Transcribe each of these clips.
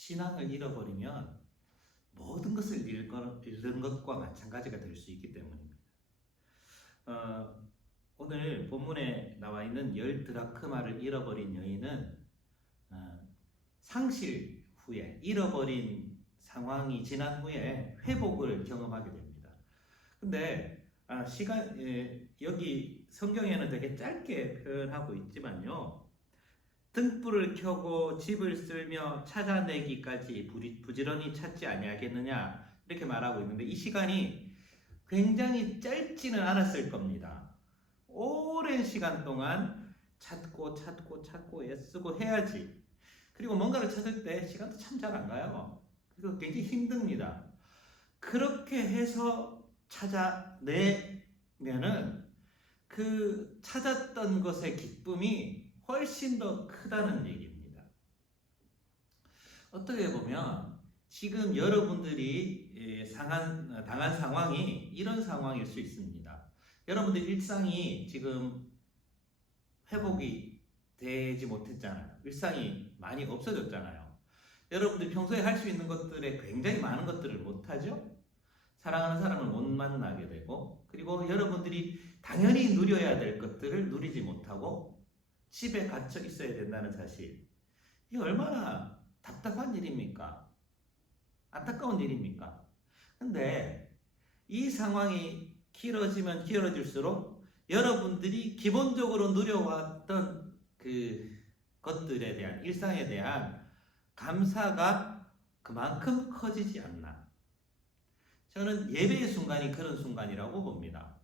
신앙을 잃어버리면 모든 것을 잃은 것과 마찬가지가 될 수 있기 때문입니다. 오늘 본문에 나와 있는 10드라크마를 잃어버린 여인은 상실 후에, 잃어버린 상황이 지난 후에 회복을 경험하게 됩니다. 근데 여기 성경에는 되게 짧게 표현하고 있지만요, 등불을 켜고 집을 쓸며 찾아내기까지 부지런히 찾지 아니하겠느냐, 이렇게 말하고 있는데, 이 시간이 굉장히 짧지는 않았을 겁니다. 오랜 시간 동안 찾고 애쓰고 해야지. 그리고 뭔가를 찾을 때 시간도 참 잘 안 가요. 그래서 굉장히 힘듭니다. 그렇게 해서 찾아내면은 그 찾았던 것의 기쁨이 훨씬 더 크다는 얘기입니다. 어떻게 보면 지금 여러분들이 당한 상황이 이런 상황일 수 있습니다. 여러분들 일상이 지금 회복이 되지 못했잖아요. 일상이 많이 없어졌잖아요. 여러분들이 평소에 할 수 있는 것들에 굉장히 많은 것들을 못하죠. 사랑하는 사람을 못 만나게 되고, 그리고 여러분들이 당연히 누려야 될 것들을 누리지 못하고 집에 갇혀 있어야 된다는 사실, 이게 얼마나 답답한 일입니까? 안타까운 일입니까? 근데 이 상황이 길어지면 길어질수록 여러분들이 기본적으로 누려왔던 그 것들에 대한, 일상에 대한 감사가 그만큼 커지지 않나. 저는 예배의 순간이 그런 순간이라고 봅니다.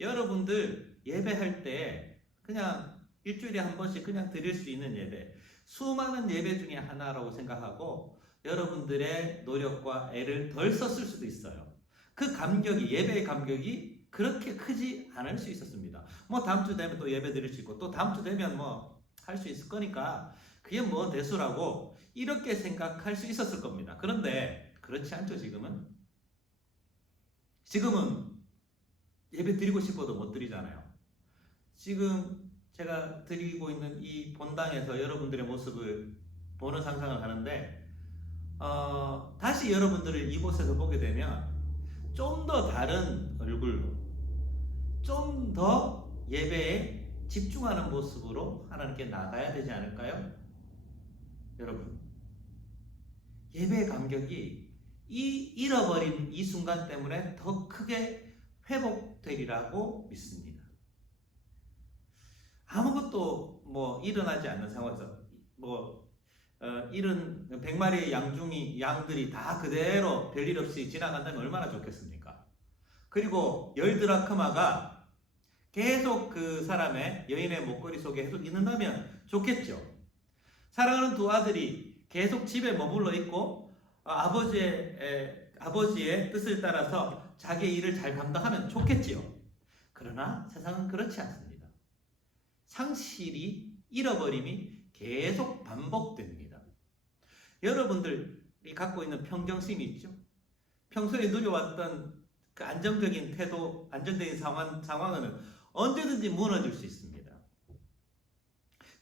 여러분들 예배할 때 그냥 일주일에 한 번씩 그냥 드릴 수 있는 예배, 수많은 예배 중에 하나라고 생각하고 여러분들의 노력과 애를 덜 썼을 수도 있어요. 그 감격이, 예배의 감격이 그렇게 크지 않을 수 있었습니다. 뭐 다음 주 되면 또 예배 드릴 수 있고, 또 다음 주 되면 뭐 할 수 있을 거니까 그게 뭐 대수라고 이렇게 생각할 수 있었을 겁니다. 그런데 그렇지 않죠. 지금은 예배 드리고 싶어도 못 드리잖아요. 지금 제가 드리고 있는 이 본당에서 여러분들의 모습을 보는 상상을 하는데, 다시 여러분들을 이곳에서 보게 되면 좀 더 다른 얼굴로, 좀 더 예배에 집중하는 모습으로 하나님께 나가야 되지 않을까요? 여러분, 예배의 감격이 이 잃어버린 이 순간 때문에 더 크게 회복되리라고 믿습니다. 아무것도 뭐 일어나지 않는 상황에서 이런 100마리의 양들이 다 그대로 별일 없이 지나간다면 얼마나 좋겠습니까? 그리고 10드라크마가 계속 그 사람의, 여인의 목걸이 속에 계속 있는다면 좋겠죠. 사랑하는 두 아들이 계속 집에 머물러 있고 아버지의 뜻을 따라서 자기의 일을 잘 감당하면 좋겠지요. 그러나 세상은 그렇지 않습니다. 상실이, 잃어버림이 계속 반복됩니다. 여러분들이 갖고 있는 평정심이 있죠. 평소에 누려왔던 그 안정적인 태도, 안정적인 상황은 언제든지 무너질 수 있습니다.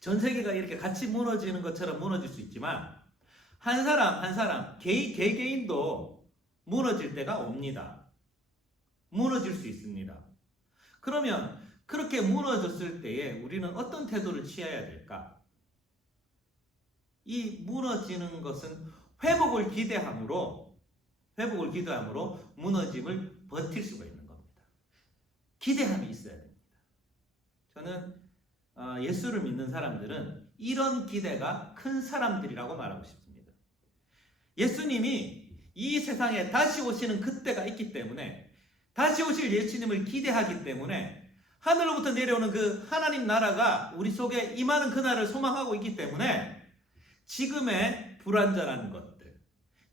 전 세계가 이렇게 같이 무너지는 것처럼 무너질 수 있지만 한 사람 개개인도 무너질 때가 옵니다. 무너질 수 있습니다. 그러면 그렇게 무너졌을 때에 우리는 어떤 태도를 취해야 될까? 이 무너지는 것은 회복을 기대함으로 무너짐을 버틸 수가 있는 겁니다. 기대함이 있어야 됩니다. 저는 예수를 믿는 사람들은 이런 기대가 큰 사람들이라고 말하고 싶습니다. 예수님이 이 세상에 다시 오시는 그때가 있기 때문에, 다시 오실 예수님을 기대하기 때문에, 하늘로부터 내려오는 그 하나님 나라가 우리 속에 임하는 그날을 소망하고 있기 때문에 지금의 불완전한 것들,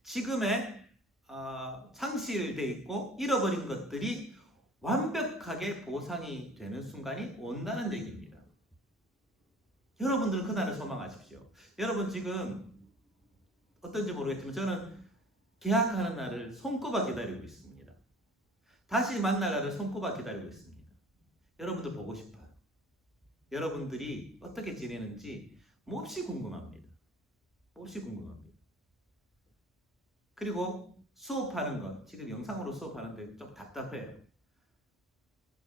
지금의 상실되어 있고 잃어버린 것들이 완벽하게 보상이 되는 순간이 온다는 얘기입니다. 여러분들은 그날을 소망하십시오. 여러분 지금 어떤지 모르겠지만 저는 계약하는 날을 손꼽아 기다리고 있습니다. 다시 만날 날을 손꼽아 기다리고 있습니다. 여러분들 보고 싶어요. 여러분들이 어떻게 지내는지 몹시 궁금합니다. 그리고 수업하는 것, 지금 영상으로 수업하는데 좀 답답해요.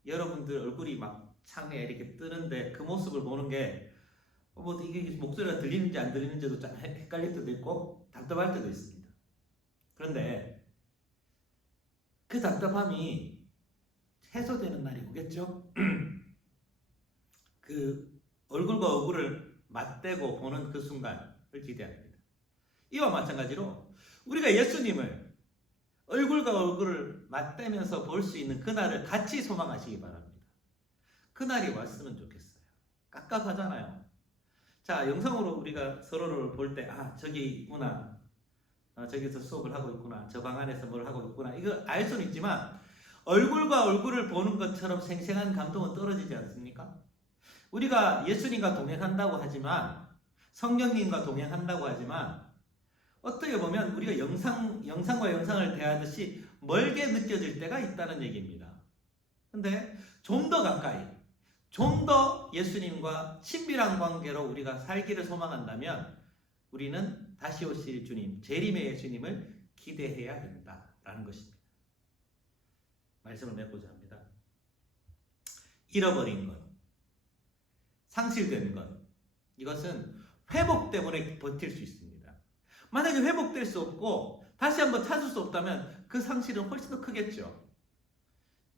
여러분들 얼굴이 막 창에 이렇게 뜨는데 그 모습을 보는 게 뭐 이게 목소리가 들리는지 안 들리는지도 좀 헷갈릴 때도 있고 답답할 때도 있습니다. 그런데 그 답답함이 해소되는 날이 오겠죠? 그 얼굴과 얼굴을 맞대고 보는 그 순간을 기대합니다. 이와 마찬가지로 우리가 예수님을 얼굴과 얼굴을 맞대면서 볼 수 있는 그날을 같이 소망하시기 바랍니다. 그날이 왔으면 좋겠어요. 깝깝하잖아요. 자, 영상으로 우리가 서로를 볼 때, 아, 저기 있구나. 저기서 수업을 하고 있구나. 저 방 안에서 뭘 하고 있구나. 이거 알 수는 있지만, 얼굴과 얼굴을 보는 것처럼 생생한 감동은 떨어지지 않습니까? 우리가 예수님과 동행한다고 하지만, 성령님과 동행한다고 하지만, 어떻게 보면 우리가 영상과 영상을 대하듯이 멀게 느껴질 때가 있다는 얘기입니다. 근데 좀 더 가까이, 좀 더 예수님과 친밀한 관계로 우리가 살기를 소망한다면 우리는 다시 오실 주님, 재림의 예수님을 기대해야 된다라는 것입니다. 말씀을 맺고자 합니다. 잃어버린 것, 상실된 것, 이것은 회복 때문에 버틸 수 있습니다. 만약에 회복될 수 없고 다시 한번 찾을 수 없다면 그 상실은 훨씬 더 크겠죠.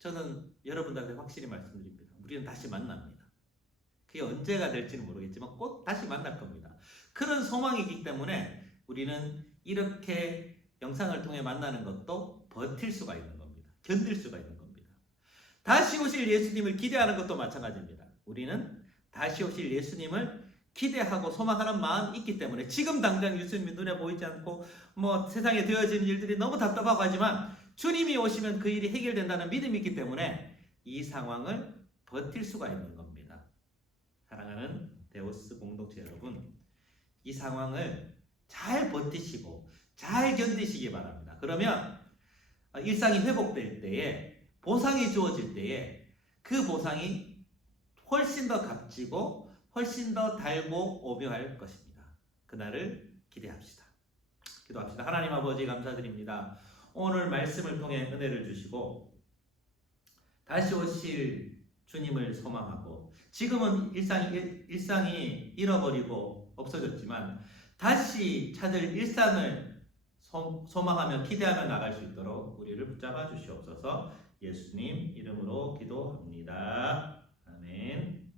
저는 여러분들한테 확실히 말씀드립니다. 우리는 다시 만납니다. 그게 언제가 될지는 모르겠지만 꼭 다시 만날 겁니다. 그런 소망이기 때문에 우리는 이렇게 영상을 통해 만나는 것도 버틸 수가 있는 겁니다. 견딜 수가 있는 겁니다. 다시 오실 예수님을 기대하는 것도 마찬가지입니다. 우리는 다시 오실 예수님을 기대하고 소망하는 마음이 있기 때문에 지금 당장 예수님이 눈에 보이지 않고 뭐 세상에 되어지는 일들이 너무 답답하고 하지만 주님이 오시면 그 일이 해결된다는 믿음이 있기 때문에 이 상황을 버틸 수가 있는 겁니다. 사랑하는 데오스 공동체 여러분, 이 상황을 잘 버티시고 잘 견디시기 바랍니다. 그러면 일상이 회복될 때에, 보상이 주어질 때에 그 보상이 훨씬 더 값지고 훨씬 더 달고 오묘할 것입니다. 그날을 기대합시다. 기도합시다. 하나님 아버지 감사드립니다. 오늘 말씀을 통해 은혜를 주시고 다시 오실 주님을 소망하고 지금은 일상이 잃어버리고 없어졌지만 다시 찾을 일상을 소망하며 기대하며 나갈 수 있도록 우리를 붙잡아 주시옵소서. 예수님 이름으로 기도합니다. 아멘.